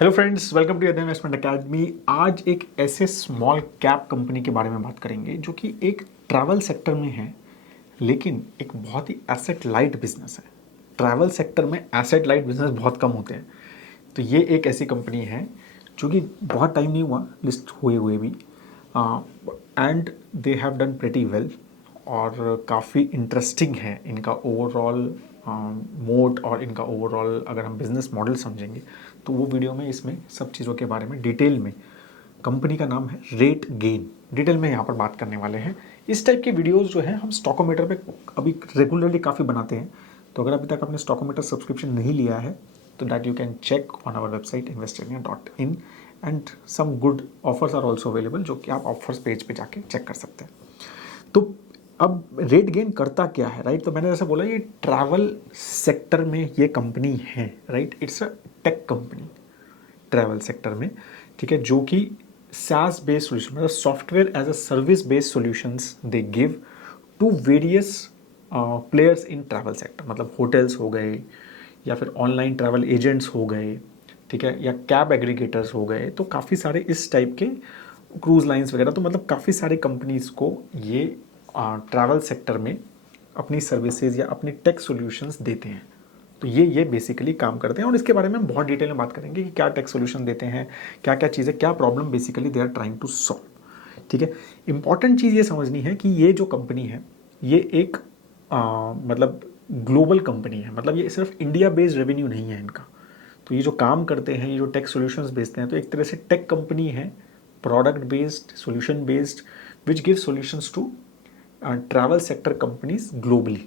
Hello friends, welcome to other investment academy. आज एक ऐसे स्मॉल कैप कंपनी के बारे में बात करेंगे जो कि एक ट्रैवल सेक्टर में है, लेकिन एक बहुत ही एसेट लाइट बिजनेस है। ट्रैवल सेक्टर में एसेट लाइट बिजनेस बहुत कम होते हैं, तो ये एक ऐसी कंपनी है जो कि बहुत टाइम नहीं हुआ लिस्ट हुए हुए भी, and they have done pretty well. और काफ़ी इंटरेस्टिंग है इनका ओवरऑल मोड और इनका ओवरऑल अगर हम बिजनेस मॉडल समझेंगे तो वो वीडियो में इसमें सब चीज़ों के बारे में डिटेल में। कंपनी का नाम है रेट गेन, डिटेल में यहाँ पर बात करने वाले हैं। इस टाइप के वीडियोस जो है हम स्टॉकोमीटर पे अभी रेगुलरली काफ़ी बनाते हैं, तो अगर अभी तक आपने स्टॉकोमीटर सब्सक्रिप्शन नहीं लिया है तो that you can check on our website investoria.in and some good offers are also available, जो कि आप ऑफर्स पेज पे जाके चेक कर सकते हैं। तो अब रेट गेन करता क्या है, राइट? तो मैंने जैसे बोला ये ट्रैवल सेक्टर में ये कंपनी है, right? It's a tech company travel sector में, ठीक है, जो कि SaaS बेस्ड सोल्यूशन मतलब software as a service based solutions they give to various players in travel sector. मतलब होटल्स हो गए या फिर ऑनलाइन ट्रैवल एजेंट्स हो गए, ठीक है, या कैब एग्रीगेटर्स हो गए, तो काफ़ी सारे इस टाइप के क्रूज लाइंस वगैरह, तो मतलब काफ़ी सारे कंपनीज को ये ट्रैवल सेक्टर में अपनी सर्विसेज या अपनी टेक सॉल्यूशंस देते हैं। तो ये बेसिकली काम करते हैं और इसके बारे में हम बहुत डिटेल में बात करेंगे कि क्या टेक सॉल्यूशन देते हैं, क्या क्या चीज़ें, क्या problem basically they are trying to solve. ठीक है, इंपॉर्टेंट चीज़ ये समझनी है कि ये जो कंपनी है ये एक मतलब ग्लोबल कंपनी है। मतलब ये सिर्फ इंडिया बेस्ड रेवेन्यू नहीं है इनका। तो ये जो काम करते हैं, ये जो टेक सॉल्यूशंस बेचते हैं, तो एक तरह से टेक कंपनी है, product based, solution based, which give solutions to travel sector companies globally.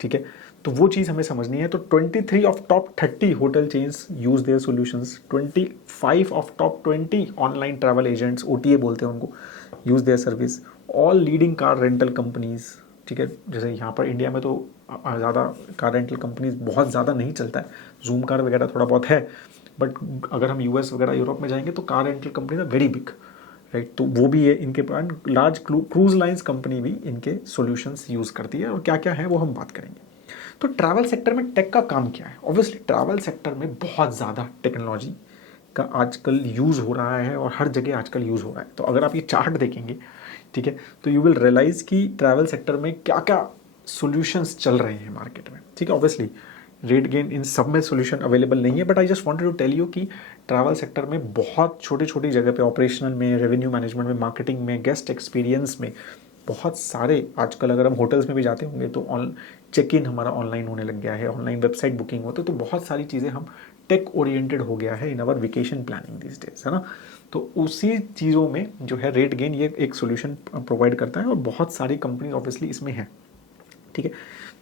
ठीक है, तो वो चीज़ हमें समझनी है। तो 23 of top 30 hotel chains use their solutions, 25 of top 20 online travel agents, OTA बोलते हैं उनको, use their service. All leading car rental companies, ठीक है, जैसे यहाँ पर इंडिया में तो ज़्यादा कार रेंटल कंपनीज बहुत ज़्यादा नहीं चलता है, जूम कार वगैरह थोड़ा बहुत है, बट अगर हम US वगैरह यूरोप में जाएंगे तो car rental companies are very big, right? तो वो भी है इनके पास। लार्ज क्रूज लाइंस कंपनी भी इनके सॉल्यूशंस यूज़ करती है, और क्या क्या है वो हम बात करेंगे। तो ट्रैवल सेक्टर में टेक का काम क्या है? ऑब्वियसली ट्रैवल सेक्टर में बहुत ज़्यादा टेक्नोलॉजी का आजकल यूज़ हो रहा है और हर जगह आजकल यूज़ हो रहा है। तो अगर आप ये चार्ट देखेंगे, ठीक है, तो यू विल रियलाइज कि ट्रैवल सेक्टर में क्या क्या सॉल्यूशंस चल रहे हैं मार्केट में। ठीक है, ऑब्वियसली रेट गेन इन सब में सॉल्यूशन अवेलेबल नहीं है, but I just wanted to tell you कि ट्रैवल सेक्टर में बहुत छोटी छोटी जगह पे, ऑपरेशनल में, रेवेन्यू मैनेजमेंट में, मार्केटिंग में, गेस्ट एक्सपीरियंस में, बहुत सारे आजकल अगर हम होटल्स में भी जाते होंगे तो चेक इन हमारा ऑनलाइन होने लग गया है, ऑनलाइन वेबसाइट बुकिंग होती है, तो बहुत सारी चीज़ें हम टेक ओरिएंटेड हो गया है इन अवर वेकेशन प्लानिंग दिस डेज, है ना? तो उसी चीज़ों में जो है रेट गेन ये एक सोल्यूशन प्रोवाइड करता है, और बहुत सारी कंपनी ऑब्वियसली इसमें है। ठीक है,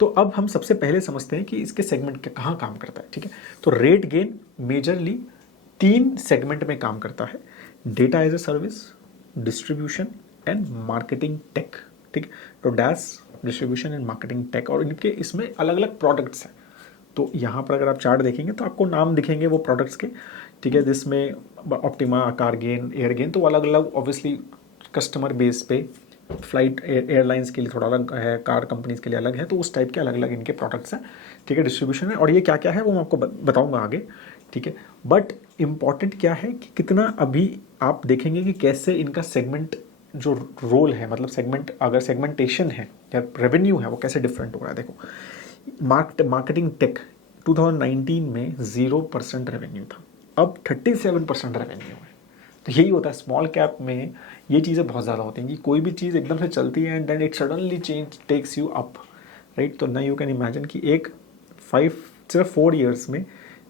तो अब हम सबसे पहले समझते हैं कि इसके सेगमेंट कहाँ काम करता है। ठीक है, तो रेट गेन मेजरली 3 सेगमेंट में काम करता है: data as a service, distribution and marketing tech. ठीक, तो dash distribution and marketing tech, और इनके इसमें अलग अलग प्रोडक्ट्स हैं। तो यहाँ पर अगर आप चार्ट देखेंगे तो आपको नाम दिखेंगे वो प्रोडक्ट्स के, ठीक है, जिसमें ऑप्टिमा, कारगेन, एयरगेन, तो अलग अलग ऑब्वियसली कस्टमर बेस पे, फ्लाइट एयरलाइंस के लिए थोड़ा अलग है, कार कंपनीज के लिए अलग है, तो उस टाइप के अलग अलग इनके प्रोडक्ट्स हैं। ठीक है, डिस्ट्रीब्यूशन है, और ये क्या क्या है वो मैं आपको बताऊंगा आगे। ठीक है, बट इम्पॉर्टेंट क्या है कि कितना, अभी आप देखेंगे कि कैसे इनका सेगमेंट जो रोल है, मतलब सेगमेंट अगर सेगमेंटेशन है या रेवेन्यू है वो कैसे डिफरेंट हो रहा है। देखो, मार्केटिंग टेक 2019 में 0% रेवेन्यू था, अब 37% रेवेन्यू है। तो यही होता है स्मॉल कैप में, ये चीज़ें बहुत ज़्यादा होती हैं कि कोई भी चीज़ एकदम से चलती है and then it suddenly change takes you up, right? तो ना यू कैन इमेजिन कि सिर्फ 4 ईयर्स में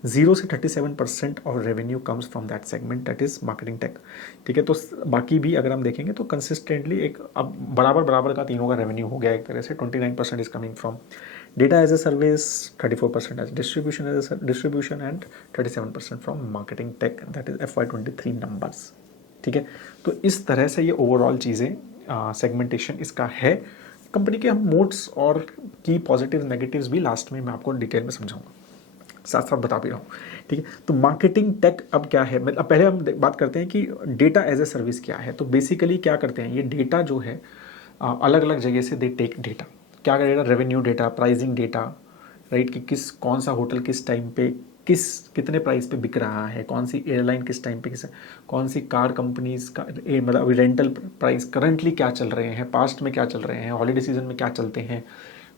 0 से 37% of revenue comes from that segment, that is marketing tech. ठीक है, तो बाकी भी अगर हम देखेंगे तो कंसिस्टेंटली एक अब बराबर बराबर का तीनों का रेवेन्यू हो गया एक तरह से। 29% is coming from data as a service, 34% as distribution and 37% from marketing tech, that is FY23 numbers. ठीक है, तो इस तरह से ये ओवरऑल चीज़ें सेगमेंटेशन इसका है। कंपनी के हम मोड्स और की पॉजिटिव नेगेटिव्स भी लास्ट में मैं आपको डिटेल में समझाऊंगा, साथ साथ बता भी रहा हूँ। ठीक है, तो मार्केटिंग टेक अब क्या है, मतलब पहले हम बात करते हैं कि डेटा एज ए सर्विस क्या है। तो बेसिकली क्या करते हैं, ये डेटा जो है अलग अलग जगह से दे टेक डेटा। क्या data? Revenue data, pricing data, right, कि कौन सा होटल किस टाइम पे कितने प्राइस पे बिक रहा है, कौन सी एयरलाइन किस टाइम पे कौन सी कार कंपनीज का मतलब रेंटल प्राइस करंटली क्या चल रहे हैं, पास्ट में क्या चल रहे हैं, हॉलीडे सीजन में क्या चलते हैं,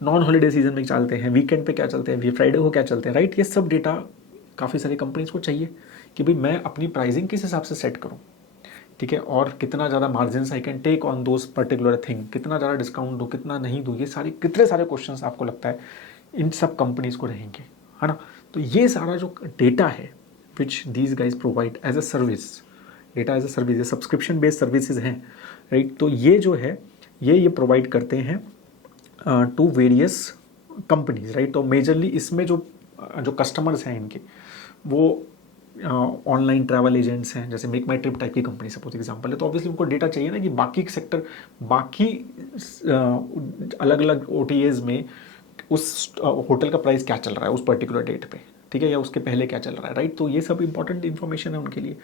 नॉन हॉलीडे सीजन में चलते हैं, वीकेंड पे क्या चलते हैं, फ्राइडे को क्या चलते हैं, राइट। ये सब डेटा काफ़ी सारी कंपनीज को चाहिए कि भाई मैं अपनी प्राइसिंग किस हिसाब से सेट करूँ, ठीक है, और कितना ज़्यादा margin I can take on those particular thing, कितना ज़्यादा डिस्काउंट दूँ, कितना नहीं दूँ, ये सारी कितने सारे क्वेश्चंस आपको लगता है इन सब कंपनीज को रहेंगे, है ना। तो ये सारा जो डेटा है which these guys provide as a service, data as a service, ये सब्सक्रिप्शन बेस्ड सर्विसेज हैं, राइट। तो ये जो है ये प्रोवाइड करते हैं टू वेरियस कंपनीज, राइट। तो मेजरली इसमें जो कस्टमर्स हैं इनके वो ऑनलाइन ट्रैवल एजेंट्स हैं, जैसे मेक माई ट्रिप टाइप की कंपनी सपोज एग्जांपल है। तो ऑब्वियसली उनको डेटा चाहिए ना कि बाकी सेक्टर, बाकी अलग अलग OTAs में उस होटल का प्राइस क्या चल रहा है उस पर्टिकुलर डेट पे, ठीक है, या उसके पहले क्या चल रहा है, राइट। तो ये सब इंपॉर्टेंट इन्फॉर्मेशन है उनके लिए।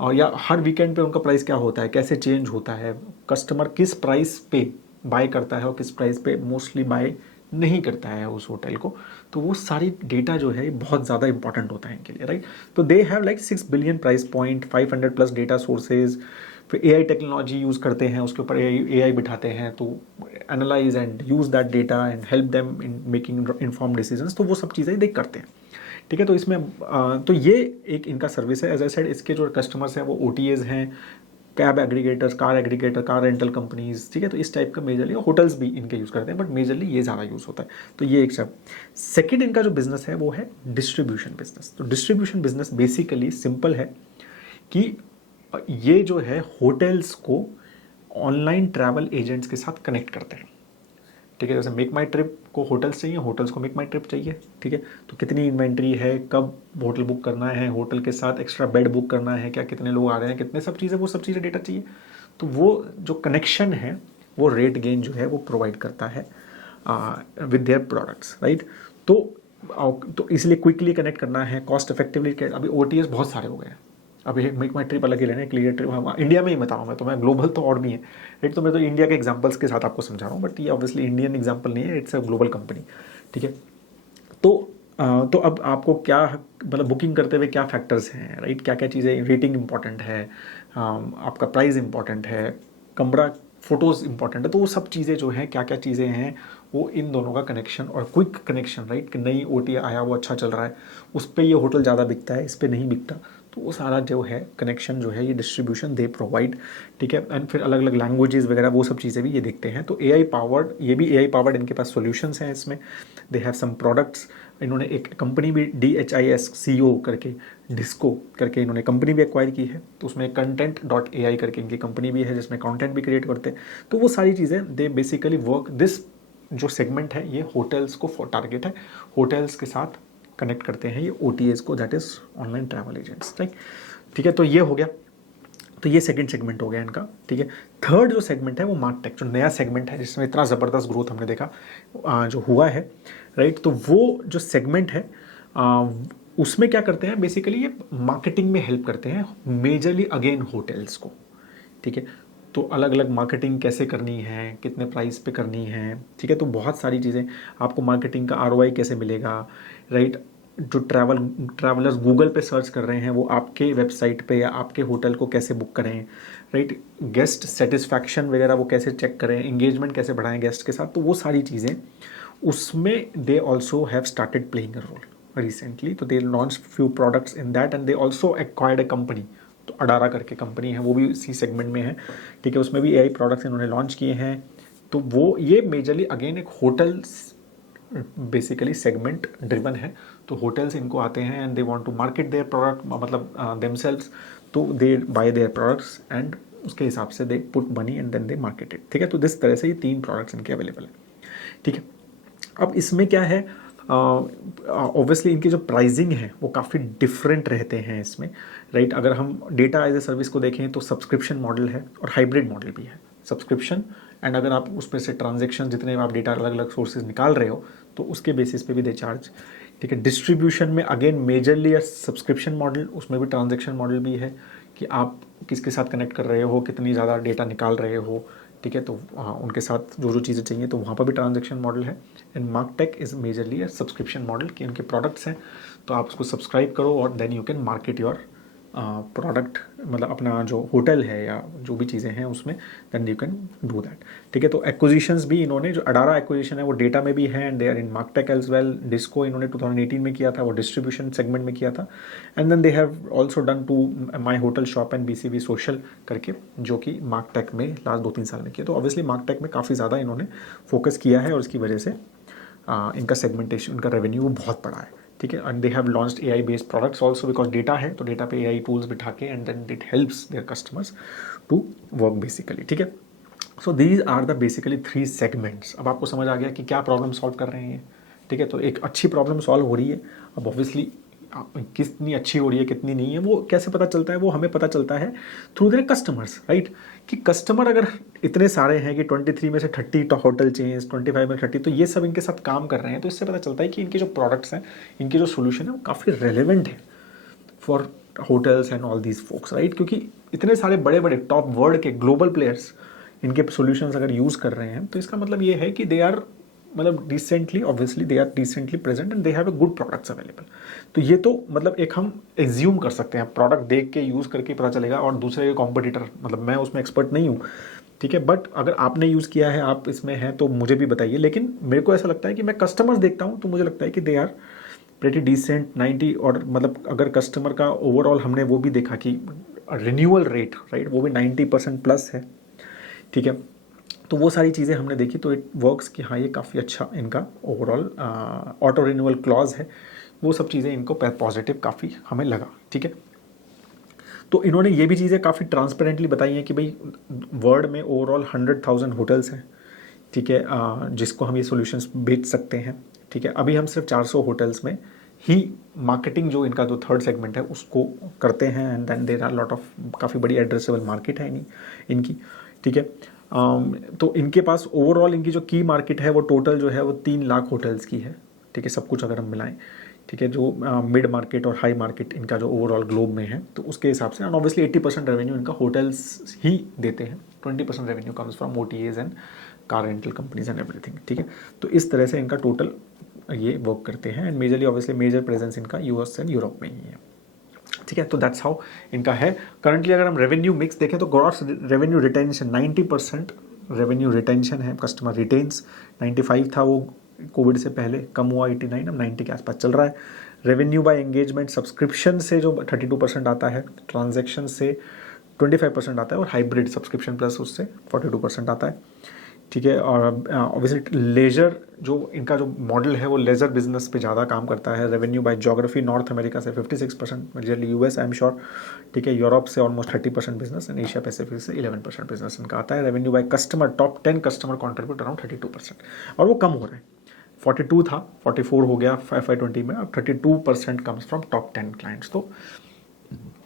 और या हर वीकेंड पे उनका प्राइस क्या होता है, कैसे चेंज होता है, कस्टमर किस प्राइस पे बाय करता है और किस प्राइस पे मोस्टली बाय नहीं करता है उस होटल को। तो वो सारी डेटा जो है बहुत ज़्यादा इंपॉर्टेंट होता है इनके लिए, राइट। तो they have like 6 billion price point, 500+ data sources, फिर AI टेक्नोलॉजी यूज़ करते हैं, उसके ऊपर AI बिठाते हैं तो analyse and use that data and help them in making inform decisions. तो वो सब चीज़ें देख करते हैं, ठीक है। तो इसमें तो ये एक इनका सर्विस है। एज आई सेड, इसके जो कस्टमर्स हैं वो OTAs हैं, cab aggregators, car aggregator, car rental companies, ठीक है। तो इस टाइप का मेजरली होटल्स भी इनके यूज़ करते हैं, बट मेजरली ये ज़्यादा यूज़ होता है। तो ये एक सब। सेकेंड इनका जो बिजनेस है वो है डिस्ट्रीब्यूशन बिजनेस। तो डिस्ट्रीब्यूशन बिजनेस बेसिकली सिंपल है कि ये जो है होटल्स को ऑनलाइन ट्रैवल एजेंट्स के साथ कनेक्ट करते हैं, ठीक है। जैसे मेक माई ट्रिप को होटल्स चाहिए, होटल्स को मेक माई ट्रिप चाहिए, ठीक है। तो कितनी इन्वेंट्री है, कब होटल बुक करना है, होटल के साथ एक्स्ट्रा बेड बुक करना है क्या, कितने लोग आ रहे हैं, कितने सब चीज़ें, वो सब चीज़ें डेटा चाहिए। तो वो जो कनेक्शन है वो रेट गेन जो है वो प्रोवाइड करता है विद देयर प्रोडक्ट्स, राइट। तो इसलिए क्विकली कनेक्ट करना है, कॉस्ट इफेक्टिवली। अभी OTAs बहुत सारे हो गए हैं, अभी मेक माई ट्रिप अलग ही लेना है, क्लियर ट्रिप हम इंडिया में ही बताऊँ मैं, तो मैं ग्लोबल तो और भी है, राइट। तो मैं तो इंडिया के एग्जांपल्स के साथ आपको समझा रहा हूँ, बट ये ऑब्वियसली इंडियन एग्जांपल नहीं है, इट्स अ ग्लोबल कंपनी, ठीक है। तो अब आपको क्या मतलब बुकिंग करते हुए क्या फैक्टर्स हैं, राइट, क्या क्या चीज़ें, रेटिंग इंपॉर्टेंट है, आपका प्राइस इंपॉर्टेंट है, कमरा फोटोज़ इंपॉर्टेंट है। तो वो सब चीज़ें जो हैं, क्या क्या चीज़ें हैं, वो इन दोनों का कनेक्शन और क्विक कनेक्शन, राइट, कि नई OTA आया वो अच्छा चल रहा है, उस पर ये होटल ज़्यादा बिकता है, इस पर नहीं बिकता। तो वो सारा जो है कनेक्शन जो है ये डिस्ट्रीब्यूशन दे प्रोवाइड, ठीक है। एंड फिर अलग अलग लैंग्वेजेस वगैरह वो सब चीज़ें भी ये देखते हैं। तो AI पावर्ड, ये भी AI पावर्ड इनके पास सॉल्यूशंस हैं इसमें। They have some products. इन्होंने एक कंपनी भी DHISCO करके, डिस्को करके इन्होंने कंपनी भी एक्वायर की है। तो उसमें content.ai करके इनकी कंपनी भी है जिसमें कंटेंट भी क्रिएट करते हैं। तो वो सारी चीज़ें दे बेसिकली वर्क दिस जो सेगमेंट है ये होटल्स को टारगेट है, होटल्स के साथ कनेक्ट करते हैं ये OTAs को, that is online travel agents, right, ठीक है। तो ये हो गया, तो ये सेकंड सेगमेंट हो गया इनका, ठीक है। थर्ड जो सेगमेंट है वो मार्कटेक, जो नया सेगमेंट है जिसमें इतना ज़बरदस्त ग्रोथ हमने देखा जो हुआ है, राइट। तो वो जो सेगमेंट है उसमें क्या करते हैं, बेसिकली ये मार्केटिंग में हेल्प करते हैं मेजरली अगेन होटल्स को, ठीक है। तो अलग अलग मार्केटिंग कैसे करनी है, कितने प्राइस पे करनी है, ठीक है। तो बहुत सारी चीज़ें, आपको मार्केटिंग का ROI कैसे मिलेगा, राइट। जो ट्रैवलर्स गूगल पे सर्च कर रहे हैं वो आपके वेबसाइट पे या आपके होटल को कैसे बुक करें, राइट। गेस्ट सेटिस्फैक्शन वगैरह वो कैसे चेक करें, एंगेजमेंट कैसे बढ़ाएं गेस्ट के साथ। तो वो सारी चीज़ें उसमें they also have started playing a role recently. तो they launch few products in that and they also acquired a company. तो अडारा करके कंपनी है, वो भी इसी सेगमेंट में है, ठीक है। उसमें भी AI प्रोडक्ट्स इन्होंने लॉन्च किए हैं। तो वो ये मेजरली अगेन एक होटल बेसिकली सेगमेंट ड्रिवन है। तो होटल्स इनको आते हैं and they want to market their product, मतलब देमसेल्व्स। तो they buy their products and उसके हिसाब से they put money and then they market it, ठीक है। तो दिस तरह से ये 3 प्रोडक्ट्स इनके अवेलेबल है, ठीक है। अब इसमें क्या है, ऑब्वियसली इनकी जो प्राइसिंग है वो काफ़ी डिफरेंट रहते हैं इसमें, राइट। अगर हम डेटा एज ए सर्विस को देखें तो सब्सक्रिप्शन मॉडल है और हाइब्रिड मॉडल भी है। सब्सक्रिप्शन एंड अगर आप उस पर से ट्रांजेक्शन जितने आप डेटा अलग अलग सोर्सेज निकाल रहे हो तो उसके बेसिस पे भी दे चार्ज, ठीक है। डिस्ट्रीब्यूशन में अगेन मेजरली सब्सक्रिप्शन मॉडल, उसमें भी ट्रांजेक्शन मॉडल भी है कि आप किसके साथ कनेक्ट कर रहे हो, कितनी ज़्यादा डेटा निकाल रहे हो, ठीक है। तो उनके साथ जो जो चीज़ें चाहिए तो वहाँ पर भी ट्रांजेक्शन मॉडल है। And martech is majorly a subscription model कि उनके प्रोडक्ट्स हैं तो आप उसको सब्सक्राइब करो और then you can market your product, मतलब अपना जो होटल है या जो भी चीज़ें हैं उसमें, then you can do that. ठीक है। तो एक्विजिशंस भी इन्होंने, जो अडारा एक्विजिशन है वो डेटा में भी है and they are in martech as well. Disco इन्होंने 2018 में किया था, वो डिस्ट्रीब्यूशन सेगमेंट में किया था। And then they have also done to my hotel shop and BCV social करके, जो कि मार्कटेक में लास्ट 2-3 साल में किया। तो ऑब्वियसली मार्कटेक में काफ़ी ज़्यादा इन्होंने फोकस किया है और उसकी वजह से इनका सेगमेंटेशन, इनका रेवेन्यू बहुत बड़ा है। ठीक है। And they have launched AI based products also, because data है तो डेटा पे AI टूल्स बिठा के and then it helps their customers to work basically. ठीक है। So these are the basically 3 segments. अब आपको समझ आ गया कि क्या प्रॉब्लम सॉल्व कर रहे हैं। ठीक है। तो एक अच्छी प्रॉब्लम सॉल्व हो रही है। अब ऑब्वियसली कितनी अच्छी हो रही है कितनी नहीं है वो कैसे पता चलता है, वो हमें पता चलता है थ्रू देयर कस्टमर्स, राइट। कि कस्टमर अगर इतने सारे हैं कि 23 में से 30 होटल चेन्स, 25 में 30, तो ये सब इनके साथ काम कर रहे हैं, तो इससे पता चलता है कि इनके जो प्रोडक्ट्स हैं, इनके जो सोल्यूशन है वो काफ़ी रेलिवेंट है for hotels and all these folks, right. क्योंकि इतने सारे बड़े बड़े टॉप वर्ल्ड के ग्लोबल प्लेयर्स इनके सॉल्यूशंस अगर यूज़ कर रहे हैं तो इसका मतलब ये है कि दे आर, मतलब decently, obviously they are decently present and they have a good products available. तो ये तो मतलब एक हम एज्यूम कर सकते हैं, प्रोडक्ट देख के यूज़ करके पता चलेगा। और दूसरे के कॉम्पिटिटर, मतलब मैं उसमें एक्सपर्ट नहीं हूँ, ठीक है, बट अगर आपने यूज़ किया है, आप इसमें हैं तो मुझे भी बताइए। लेकिन मेरे को ऐसा लगता है कि मैं कस्टमर्स देखता हूँ तो मुझे लगता है कि दे आर प्रेटी डिसेंट 90, और मतलब अगर कस्टमर का ओवरऑल हमने वो भी देखा कि रिन्यूअल रेट, राइट, वो भी 90% प्लस है। ठीक है। तो वो सारी चीज़ें हमने देखी तो इट वर्क्स कि हाँ ये काफ़ी अच्छा इनका ओवरऑल ऑटो रिन्यूअल क्लॉज है। वो सब चीज़ें इनको पॉजिटिव काफ़ी हमें लगा। ठीक है। तो इन्होंने ये भी चीज़ें काफ़ी ट्रांसपेरेंटली बताई हैं कि भाई वर्ल्ड में ओवरऑल 100,000 होटल्स हैं। ठीक है। जिसको हम ये सॉल्यूशंस बेच सकते हैं। ठीक है। अभी हम सिर्फ 400 होटल्स में ही मार्केटिंग, जो इनका जो थर्ड सेगमेंट है उसको करते हैं and then there are lot of, काफ़ी बड़ी एड्रेसेबल मार्केट है इनकी। ठीक है। तो इनके पास ओवरऑल इनकी जो की मार्केट है वो टोटल जो है वो 3 लाख होटल्स की है। ठीक है। सब कुछ अगर हम मिलाएं, ठीक है, जो मिड मार्केट और हाई मार्केट इनका जो ओवरऑल ग्लोब में है, तो उसके हिसाब से, एंड ऑब्वियसली 80% रेवेन्यू इनका होटल्स ही देते हैं। 20% revenue comes from OTAs and car rental companies and everything. ठीक है। तो इस तरह से इनका टोटल ये वर्क करते हैं and majorly obviously major presence इनका US एंड यूरोप में ही है। ठीक है। तो दैट्स हाउ इनका है करंटली। अगर हम रेवेन्यू मिक्स देखें तो gross revenue retention 90% revenue retention है, कस्टमर रिटेन्स। 95 था वो कोविड से पहले, कम हुआ 89, अब 90 के आसपास चल रहा है। रेवेन्यू बाय एंगेजमेंट सब्सक्रिप्शन से जो 32% आता है, ट्रांजैक्शन से 25% आता है और हाइब्रिड सब्सक्रिप्शन प्लस उससे 42% आता है। ठीक है। और ऑब्वियसली लेजर जो इनका जो मॉडल है वो लेजर बिजनेस पे ज़्यादा काम करता है। Revenue by geography North America से 56%, majorly US I am sure. ठीक है। यूरोप से almost 30% business and Asia Pacific से 11% बिजनेस इनका आता है। Revenue by customer, top 10 customer contribute around 32%, और वो कम हो रहा है। 42 था, 44 हो गया FY20 में, अब 32% कम्स फ्रॉम टॉप 10 क्लाइंट्स। तो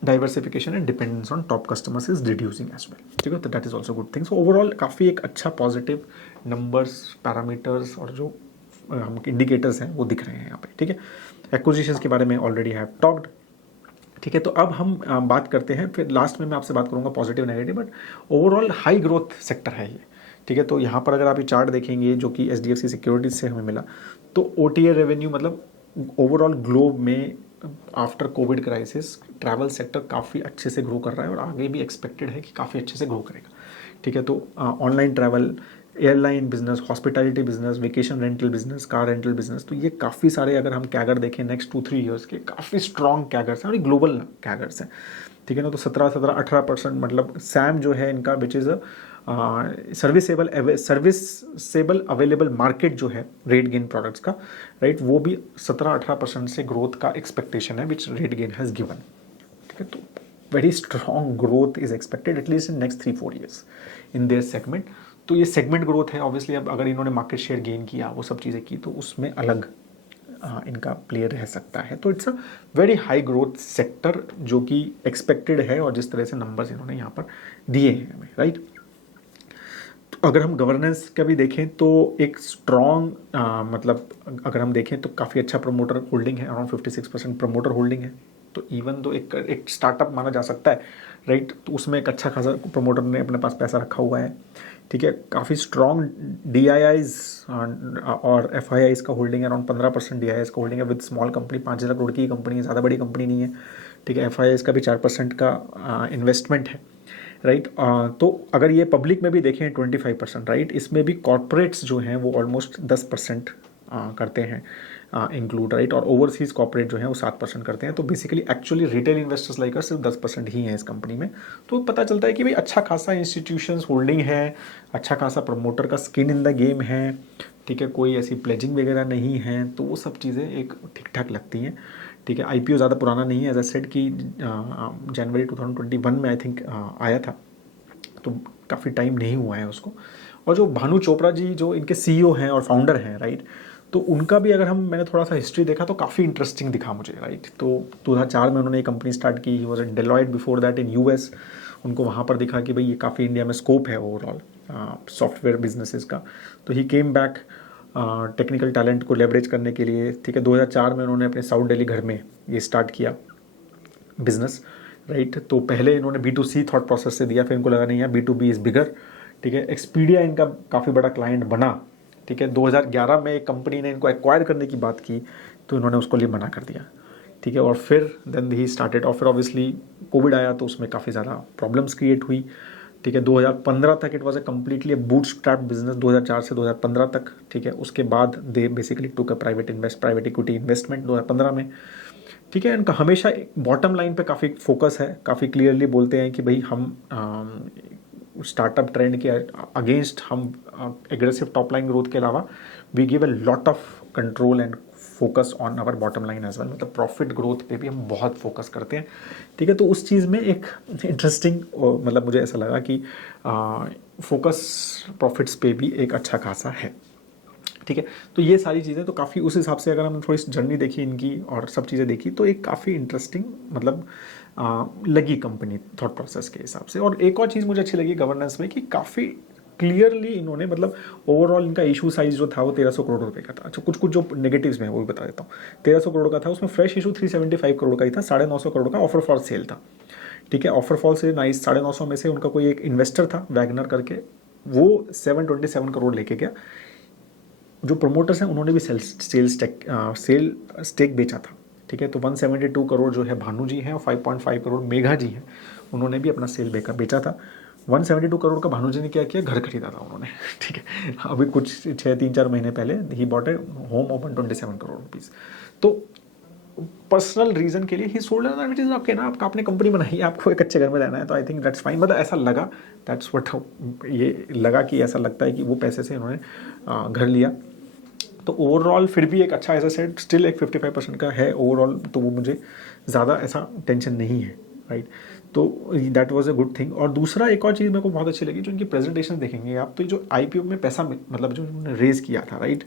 diversification and dependence on top customers is reducing as well. ठीक है। तो that is also good thing. So overall काफ़ी एक अच्छा पॉजिटिव नंबर्स, पैरामीटर्स और जो हम इंडिकेटर्स हैं वो दिख रहे हैं यहाँ पे। ठीक है। एक्विजिशंस के बारे में ऑलरेडी हैव टॉक्ड। ठीक है। तो अब हम बात करते हैं, फिर लास्ट में मैं आपसे बात करूंगा positive negative, but overall high growth sector है ये। ठीक है। तो यहाँ पर अगर आप ये चार्ट देखेंगे जो कि HDFC सिक्योरिटीज से हमें मिला, तो OTA रेवेन्यू, मतलब ओवरऑल ग्लोब में after Covid crisis travel sector काफ़ी अच्छे से ग्रो कर रहा है और आगे भी एक्सपेक्टेड है कि काफ़ी अच्छे से ग्रो करेगा। ठीक है। तो online travel, airline business, hospitality business, vacation rental business, car rental business, तो ये काफ़ी सारे, अगर हम कैगर देखें नेक्स्ट 2-3 ईयर्स के, काफ़ी स्ट्रॉन्ग कैगर्स हैं और ग्लोबल कैगर्स हैं। ठीक है ना। तो 17-18%, मतलब सैम जो है इनका, which is serviceable available market जो है रेट गेन प्रोडक्ट्स का, राइट, वो भी 17-18% से ग्रोथ का एक्सपेक्टेशन है which rate gain has given. ठीक है। तो very strong growth is expected at least in next 3-4 years in their segment. तो ये सेगमेंट ग्रोथ है। ऑब्वियसली अब अगर इन्होंने मार्केट शेयर गेन किया, वो सब चीज़ें की, तो उसमें अलग इनका प्लेयर रह सकता है। तो it's a very high growth sector जो कि एक्सपेक्टेड है, और जिस तरह से नंबर्स इन्होंने यहाँ पर दिए हैं हमें, राइट। तो अगर हम गवर्नेंस का भी देखें तो एक स्ट्रॉन्ग, मतलब अगर हम देखें तो काफ़ी अच्छा प्रमोटर होल्डिंग है, अराउंड 56% प्रमोटर होल्डिंग है। तो इवन तो एक स्टार्टअप माना जा सकता है, राइट। तो उसमें एक अच्छा खासा प्रमोटर ने अपने पास पैसा रखा हुआ है, ठीक है। काफ़ी स्ट्रॉन्ग DIIs और FIIs का होल्डिंग है, अराउंड 15% DIIs का होल्डिंग है विद स्मॉल कंपनी, 5,000 करोड़ की कंपनी है, ज़्यादा बड़ी कंपनी नहीं है, ठीक है। FIIs का भी 4% का इन्वेस्टमेंट है, राइट। तो अगर ये पब्लिक में भी देखें 25%, राइट, इसमें भी कॉर्पोरेट्स जो हैं वो ऑलमोस्ट 10% करते हैं इंक्लूड, राइट। और ओवरसीज कॉर्पोरेट जो है वो 7% करते हैं। तो basically actually retail investors like सिर्फ 10% ही है इस कंपनी में। तो पता चलता है कि भाई अच्छा खासा इंस्टीट्यूशंस होल्डिंग है, अच्छा खासा प्रमोटर का स्किन इन द गेम है, ठीक है। कोई ऐसी प्लेजिंग वगैरह नहीं है, तो वो सब चीज़ें एक ठीक ठाक लगती हैं, ठीक है। IPO ज़्यादा पुराना नहीं है, एज आई सेड कि जनवरी 2021 में आई थिंक आया था, तो काफ़ी टाइम नहीं हुआ है उसको। और जो भानु चोपड़ा जी जो इनके CEO हैं और फाउंडर हैं, राइट, तो उनका भी अगर मैंने थोड़ा सा हिस्ट्री देखा तो काफ़ी इंटरेस्टिंग दिखा मुझे, राइट। तो 2004 में उन्होंने एक कंपनी स्टार्ट की, he was at Deloitte before that in US। उनको वहाँ पर दिखा कि भाई ये काफ़ी इंडिया में स्कोप है ओवरऑल सॉफ्टवेयर बिजनेसेस का। तो ही केम बैक टेक्निकल टैलेंट को लेवरेज करने के लिए, ठीक है। 2004 में उन्होंने अपने साउथ दिल्ली घर में ये स्टार्ट किया बिजनेस, राइट। तो पहले इन्होंने B2C थॉट प्रोसेस से दिया, फिर इनको लगा नहीं है B2B इज़ बिगर, ठीक है। एक्सपीडिया इनका काफ़ी बड़ा क्लाइंट बना, ठीक है। 2011 में एक कंपनी ने इनको एक्वायर करने की बात की, तो इन्होंने उसको लिए मना कर दिया, ठीक है। और फिर देन ही स्टार्टेड, और फिर ऑब्वियसली कोविड आया तो उसमें काफ़ी ज़्यादा प्रॉब्लम्स क्रिएट हुई, ठीक है। 2015 तक it was a completely bootstrap business, 2004 से 2015 तक, ठीक है। उसके बाद they basically took a private equity investment 2015 में, ठीक है। इनका हमेशा बॉटम लाइन पे काफ़ी फोकस है, काफ़ी क्लियरली बोलते हैं कि भाई हम स्टार्टअप ट्रेंड के अगेंस्ट हम एग्रेसिव टॉप लाइन ग्रोथ के अलावा we give a lot of control and focus on our bottom line as well, मतलब प्रॉफिट ग्रोथ पे भी हम बहुत फोकस करते हैं, ठीक है। तो उस चीज़ में एक इंटरेस्टिंग मतलब मुझे ऐसा लगा कि फोकस प्रॉफिट्स पे भी एक अच्छा खासा है, ठीक है। तो ये सारी चीज़ें तो काफ़ी उस हिसाब से अगर हम थोड़ी जर्नी देखी इनकी और सब चीज़ें देखी तो एक काफ़ी इंटरेस्टिंग मतलब लगी कंपनी थॉट प्रोसेस के हिसाब से। और एक और चीज़ मुझे अच्छी लगी गवर्नेंस में कि काफ़ी क्लियरली इन्होंने मतलब ओवरऑल इनका इशू साइज जो था वो 1300 करोड़ रुपए का था। अच्छा, कुछ जो नेगेटिव्स में है वो भी बता देता हूँ। 1300 करोड़ का था, उसमें फ्रेश इशू 375 करोड़ का ही था, 950 करोड़ का ऑफर फॉर सेल था, ठीक है। ऑफर फॉर सेल 950 में से उनका कोई एक इन्वेस्टर था वैगनर करके, वो 727 करोड़ लेके गया। जो प्रोमोटर्स हैं उन्होंने भी सेल स्टेक बेचा था, ठीक है। तो 172 करोड़ जो है भानु जी हैं और 5.5 करोड़ मेघा जी हैं, उन्होंने भी अपना सेल बेचा था। 172 करोड़ का भानु जी ने क्या किया, घर खरीदा था उन्होंने, ठीक है। अभी कुछ 3-4 महीने पहले he bought A home of 127 crore rupees. तो पर्सनल रीजन के लिए ही sold that, which is okay ना, आपका आपने कंपनी बनाई है, आपको एक अच्छे घर में रहना है, तो आई थिंक दैट्स फाइन। मतलब ऐसा लगा, दैट्स व्हाट, ये लगा कि ऐसा लगता है कि वो पैसे से इन्होंने घर लिया। तो ओवरऑल फिर भी एक अच्छा, एज अ सेड स्टिल एक 55% का है ओवरऑल, तो वो मुझे ज़्यादा ऐसा टेंशन नहीं है, राइट। तो that was a good thing. और दूसरा एक और चीज़ मेरे को बहुत अच्छी लगी, जो इनकी प्रेजेंटेशन देखेंगे आप, तो जो IPO में पैसा मतलब जो उन्होंने रेज़ किया था, राइट,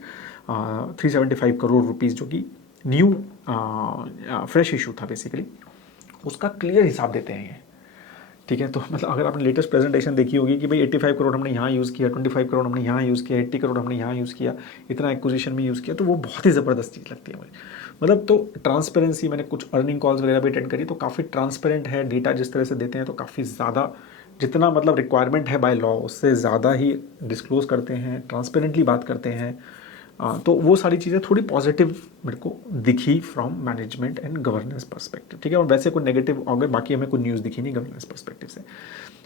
375 करोड़ रुपीज़, जो कि न्यू फ्रेश इशू था बेसिकली, उसका क्लियर हिसाब देते हैं ये, ठीक है। तो मतलब अगर आपने लेटेस्ट प्रेजेंटेशन देखी होगी कि भाई 85 करोड़ हमने यहाँ यूज़ किया, 25 करोड़ हमने यहाँ यूज़ किया, 80 करोड़ हमने यहाँ यूज़ किया, इतना एक्विजिशन में यूज़ किया, तो वो बहुत ही ज़बरदस्त चीज़ लगती है मुझे। मतलब तो ट्रांसपेरेंसी, मैंने कुछ अर्निंग कॉल्स वगैरह भी अटेंड करी, तो काफ़ी ट्रांसपेरेंट है, डेटा जिस तरह से देते हैं तो काफ़ी ज़्यादा, जितना मतलब रिक्वायरमेंट है बाय लॉ उससे ज़्यादा ही डिस्क्लोज करते हैं, ट्रांसपेरेंटली बात करते हैं। तो वो सारी चीज़ें थोड़ी पॉजिटिव मेरे को दिखी from management and governance perspective, ठीक है। और वैसे कोई नेगेटिव अगर बाकी हमें कोई न्यूज़ दिखी नहीं गवर्नेंस पर्सपेक्टिव से,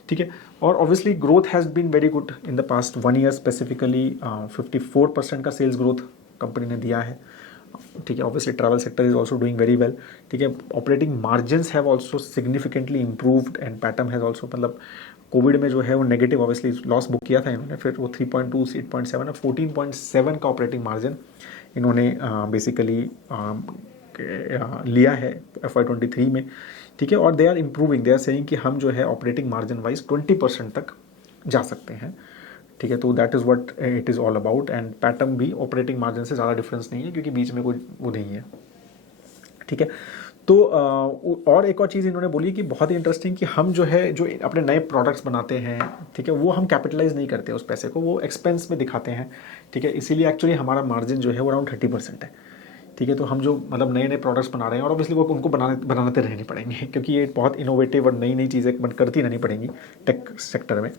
ठीक है। और obviously growth has been very good in the past 1 year, specifically 54% का सेल्स ग्रोथ कंपनी ने दिया है, ठीक है। Obviously travel sector is also doing very well, ठीक है। Operating margins have also significantly improved and pattern has also, मतलब Covid में जो है वो नेगेटिव ऑब्वियसली लॉस बुक किया था इन्होंने, फिर वो 3.2 से 8.7 और 14.7 का ऑपरेटिंग मार्जिन इन्होंने बेसिकली लिया है FY23 में, ठीक है। और they are improving, they are saying कि हम जो है ऑपरेटिंग मार्जिन वाइज 20% तक जा सकते हैं, ठीक है। तो that is what it is all about. And pattern भी ऑपरेटिंग मार्जिन से ज़्यादा डिफरेंस नहीं है, क्योंकि बीच में कोई वो नहीं है, ठीक है। तो और एक और चीज़ इन्होंने बोली कि बहुत ही इंटरेस्टिंग, कि हम जो है जो अपने नए प्रोडक्ट्स बनाते हैं, ठीक है, वो हम कैपिटलाइज नहीं करते उस पैसे को, वो एक्सपेंस में दिखाते हैं, ठीक है। इसीलिए एक्चुअली हमारा मार्जिन जो है वो अराउंड 30% है, ठीक है। तो हम जो मतलब नए नए प्रोडक्ट्स बना रहे हैं और ऑब्वियसली वो उनको बनाते रहने पड़ेंगे क्योंकि ये बहुत इनोवेटिव और नई नई चीज़ें करती रहनी पड़ेंगी टेक सेक्टर में,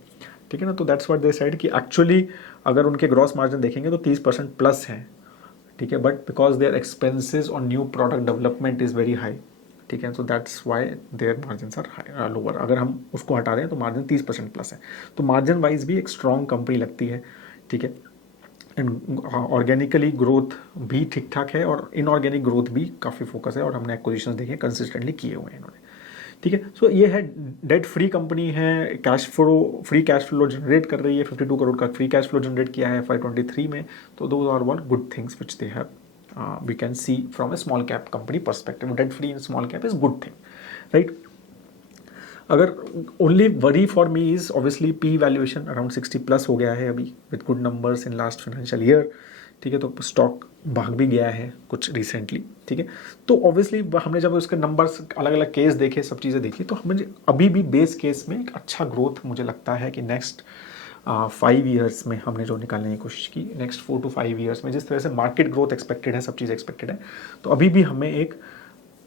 ठीक है ना। तो दैट्स व्हाट दे सेड कि एक्चुअली अगर उनके ग्रॉस मार्जिन देखेंगे तो 30% प्लस है, ठीक है, but because their expenses on new product development is very high, ठीक है। So that's why their margin are lower. अगर हम उसको हटा दें तो मार्जिन 30% प्लस है, तो मार्जिन वाइज भी एक स्ट्रॉन्ग कंपनी लगती है, ठीक है। एंड ऑर्गेनिकली ग्रोथ भी ठीक ठाक है और इनऑर्गेनिक ग्रोथ भी काफ़ी फोकस है और हमने एक्विजिशंस देखे कंसिस्टेंटली किए हुए हैं इन्होंने, ठीक है। सो ये है डेट फ्री कंपनी है, फ्री कैश फ्लो जनरेट कर रही है, 52 करोड़ का फ्री कैश फ्लो जनरेट किया है FY23 में। तो दो are one good things which they have we can see from a small cap company perspective. Debt free in small cap is good thing, right. अगर only worry for me is obviously P valuation around 60 plus हो गया है अभी with good numbers in last financial year, ठीक है। तो stock भाग भी गया है कुछ रिसेंटली, ठीक है। तो ऑब्वियसली हमने जब उसके नंबर्स अलग अलग केस देखे, सब चीज़ें देखी, तो हमें अभी भी बेस केस में एक अच्छा ग्रोथ मुझे लगता है कि नेक्स्ट 5 ईयर्स में हमने जो निकालने की कोशिश की, नेक्स्ट 4 to 5 ईयर्स में जिस तरह से मार्केट ग्रोथ एक्सपेक्टेड है, सब चीज़ एक्सपेक्टेड है, तो अभी भी हमें एक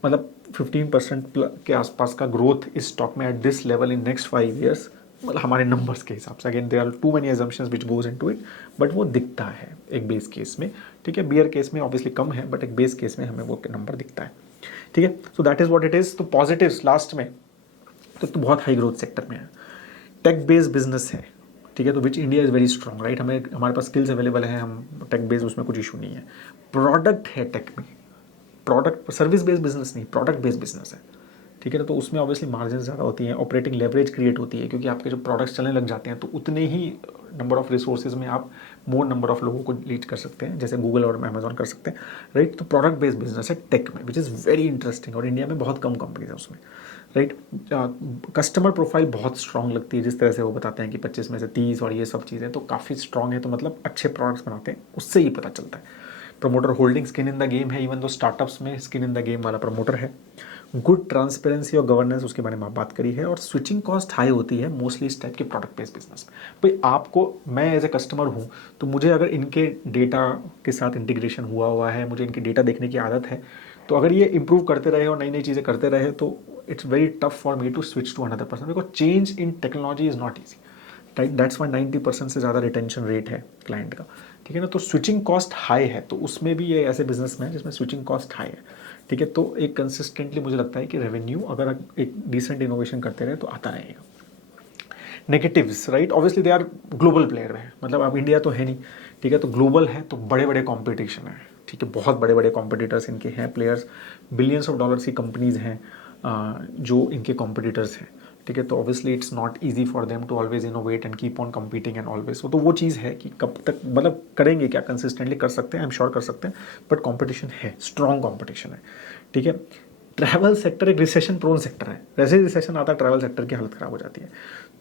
मतलब 15% के आसपास का ग्रोथ इस स्टॉक में at this level in next 5 years, मतलब हमारे नंबर्स के हिसाब से, again there are too many assumptions which goes into it, but वो दिखता है एक बेस केस में, ठीक है। बियर केस में ऑब्वियसली कम है, बट एक बेस केस में हमें वो नंबर दिखता है, ठीक है। So that is what it is. तो पॉजिटिव्स लास्ट में तो बहुत हाई ग्रोथ सेक्टर में है, टेक बेस्ड बिजनेस है, ठीक है। तो which India is very strong, right. हमारे पास स्किल्स अवेलेबल हैं, हम टेक बेस्ड, उसमें कुछ इशू नहीं है। प्रोडक्ट है टेक में, प्रोडक्ट सर्विस बेस्ड बिजनेस नहीं, प्रोडक्ट बेस्ड बिजनेस है, ठीक है ना। तो उसमें ऑब्वियसली मार्जिन ज़्यादा होती हैं, ऑपरेटिंग लेवरेज क्रिएट होती है क्योंकि आपके जो प्रोडक्ट्स चलने लग जाते हैं तो उतने ही नंबर ऑफ रिसोर्सेज में आप मोर नंबर ऑफ लोगों को लीड कर सकते हैं, जैसे गूगल और अमेजोन कर सकते हैं, राइट। तो प्रोडक्ट बेस्ड बिजनेस है टेक में विच इज़ वेरी इंटरेस्टिंग और इंडिया में बहुत कम कंपनीज है उसमें, राइट। कस्टमर प्रोफाइल बहुत स्ट्रांग लगती है, जिस तरह से वो बताते हैं कि 25 में से 30 और ये सब चीज़ें तो काफ़ी स्ट्रांग है, तो मतलब अच्छे प्रोडक्ट्स बनाते हैं, उससे ही पता चलता है। Promoter holding skin in the game है, इवन दो स्टार्टअप्स में स्किन इन द गेम वाला प्रमोटर है। गुड ट्रांसपेरेंसी और गवर्नेंस, उसके बारे में आप बात करी है। और स्विचिंग कॉस्ट हाई होती है मोस्टली इस टाइप के प्रोडक्ट बेस्ड बिजनेस में। भाई आपको, मैं एज ए कस्टमर हूँ तो मुझे अगर इनके डेटा के साथ इंटीग्रेशन हुआ है, मुझे इनके डेटा देखने की आदत है, तो अगर ये इंप्रूव करते रहे और नई नई चीज़ें करते रहे तो it's very tough for me to switch to another person, because change in technology is not easy, right. That's why 90% से ज़्यादा रिटेंशन रेट है क्लाइंट का, ठीक है ना। तो स्विचिंग कॉस्ट हाई है, तो उसमें भी ये ऐसे बिजनेस में है जिसमें स्विचिंग कॉस्ट हाई है, ठीक है। तो एक कंसिस्टेंटली मुझे लगता है कि रेवेन्यू अगर एक डिसेंट इनोवेशन करते रहे तो आता रहेगा। Negatives, right, obviously they are global player है, मतलब अब इंडिया तो है नहीं, ठीक है। तो ग्लोबल है तो बड़े बड़े कॉम्पिटिशन है, ठीक है। बहुत बड़े बड़े कॉम्पिटिटर्स इनके हैं, प्लेयर्स, बिलियंस ऑफ डॉलर्स की कंपनीज हैं जो इनके कॉम्पिटिटर्स हैं, ठीक है। तो obviously it's not easy for them to always innovate and keep on competing and always. तो वो चीज़ है कि कब तक मतलब करेंगे क्या, कंसिस्टेंटली कर सकते हैं, आई एम श्योर कर सकते हैं, बट कॉम्पिटिशन है, स्ट्रॉन्ग कॉम्पिटिशन है, ठीक है। ट्रैवल सेक्टर एक रिसेशन प्रोन सेक्टर है, जैसे रिसेशन आता है ट्रैवल सेक्टर की हालत ख़राब हो जाती है।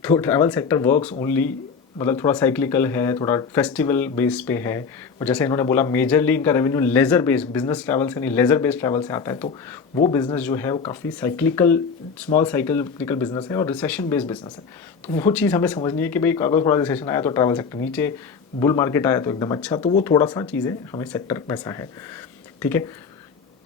तो ट्रैवल सेक्टर वर्क्स ओनली, मतलब थोड़ा साइक्लिकल है, थोड़ा फेस्टिवल बेस पे है, और जैसे इन्होंने बोला मेजरली इनका revenue leisure based business travel से नहीं, लेजर बेस्ड ट्रैवल से आता है, तो वो बिजनेस जो है वो काफ़ी साइक्लिकल, स्मॉल साइक्लिकल बिजनेस है और रिसेशन बेस्ड बिजनेस है। तो वो चीज़ हमें समझनी है कि भाई अगर थोड़ा रिसेशन आया तो ट्रैवल सेक्टर नीचे, बुल मार्केट आया तो एकदम अच्छा, तो वो थोड़ा सा चीज़ें हमें सेक्टर वैसा है, ठीक है।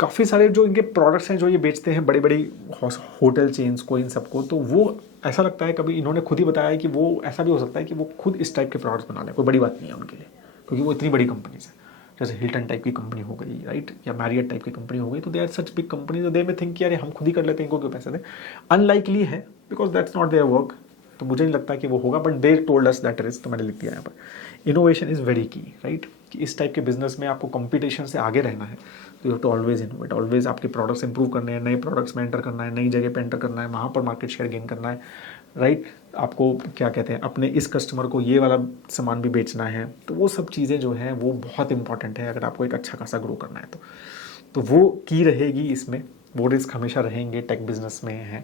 काफ़ी सारे जो इनके प्रोडक्ट्स हैं जो ये बेचते हैं बड़ी बड़ी होटल चेन्स को, इन सबको, तो वो ऐसा लगता है, कभी इन्होंने खुद ही बताया है कि वो ऐसा भी हो सकता है कि वो खुद इस टाइप के प्रोडक्ट्स बना लें, कोई बड़ी बात नहीं है उनके लिए, क्योंकि वो इतनी बड़ी कंपनीज है, जैसे हिल्टन टाइप की कंपनी हो गई, राइट, या मैरियट टाइप की कंपनी हो गई, तो they are such big companies, they may think कि अरे हम खुद ही कर लेते हैं, इनको क्यों पैसे दें। अनलाइकली है, because that's not their work, तो मुझे नहीं लगता कि वो होगा, but they told us that is, तो मैंने लिख दिया यहाँ पर। इनोवेशन इज़ वेरी की, राइट, कि इस टाइप के बिजनेस में आपको कंपटीशन से आगे रहना है तो you have to always innovate, always आपके प्रोडक्ट्स इंप्रूव करने हैं, नए प्रोडक्ट्स में एंटर करना है, नई जगह पे एंटर करना है, वहाँ पर मार्केट शेयर गेन करना है, राइट। आपको क्या कहते हैं, अपने इस कस्टमर को ये वाला सामान भी बेचना है, तो वो सब चीज़ें जो हैं वो बहुत इंपॉर्टेंट है अगर आपको एक अच्छा खासा ग्रो करना है तो वो की रहेगी इसमें, वो रिस्क हमेशा रहेंगे टेक बिजनेस में है,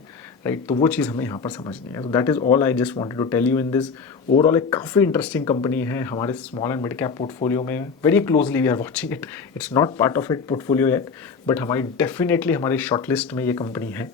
राइट। तो वो चीज़ हमें यहाँ पर समझनी है। तो that is all I just wanted to tell you in this. Overall एक काफ़ी इंटरेस्टिंग कंपनी है हमारे small and mid cap portfolio में, very closely we are watching it, it's not part of it portfolio yet, but हमारी definitely हमारी shortlist में ये company है,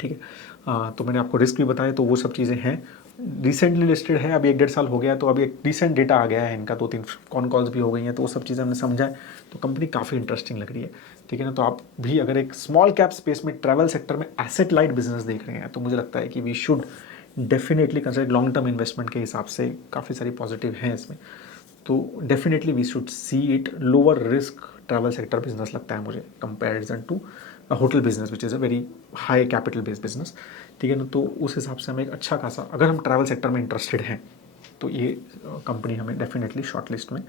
ठीक है। तो मैंने आपको रिस्क भी बताया, तो वो सब चीज़ें हैं। रिसेंटली लिस्टेड है, अभी 1-1.5 साल हो गया, तो अभी एक डिसेंट डेटा आ गया है इनका, 2-3 कॉन कॉल्स भी हो गई हैं, तो वो सब चीज़ें हमने समझा है, तो कंपनी काफ़ी इंटरेस्टिंग लग रही है। ठीक है ना, तो आप भी अगर एक स्मॉल कैप स्पेस में ट्रैवल सेक्टर में एसेट लाइट बिजनेस देख रहे हैं, तो मुझे लगता है कि we should definitely consider, long term investment के हिसाब से काफ़ी सारी पॉजिटिव हैं इसमें, तो definitely we should see it lower risk travel sector business लगता है मुझे, comparison to hotel business which is a very high capital based business. ठीक है ना, तो उस हिसाब से हमें एक अच्छा खासा, अगर हम ट्रैवल सेक्टर में इंटरेस्टेड हैं तो ये कंपनी हमें डेफिनेटली शॉर्ट लिस्ट में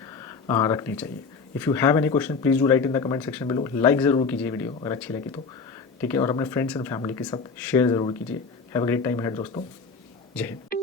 रखनी चाहिए। If you have any question please do right in the comment section below. Like ज़रूर कीजिए वीडियो अगर अच्छी लगी तो, ठीक है, और अपने फ्रेंड्स एंड फैमिली के साथ शेयर ज़रूर कीजिए। Have a great time ahead दोस्तों, जय हिंद।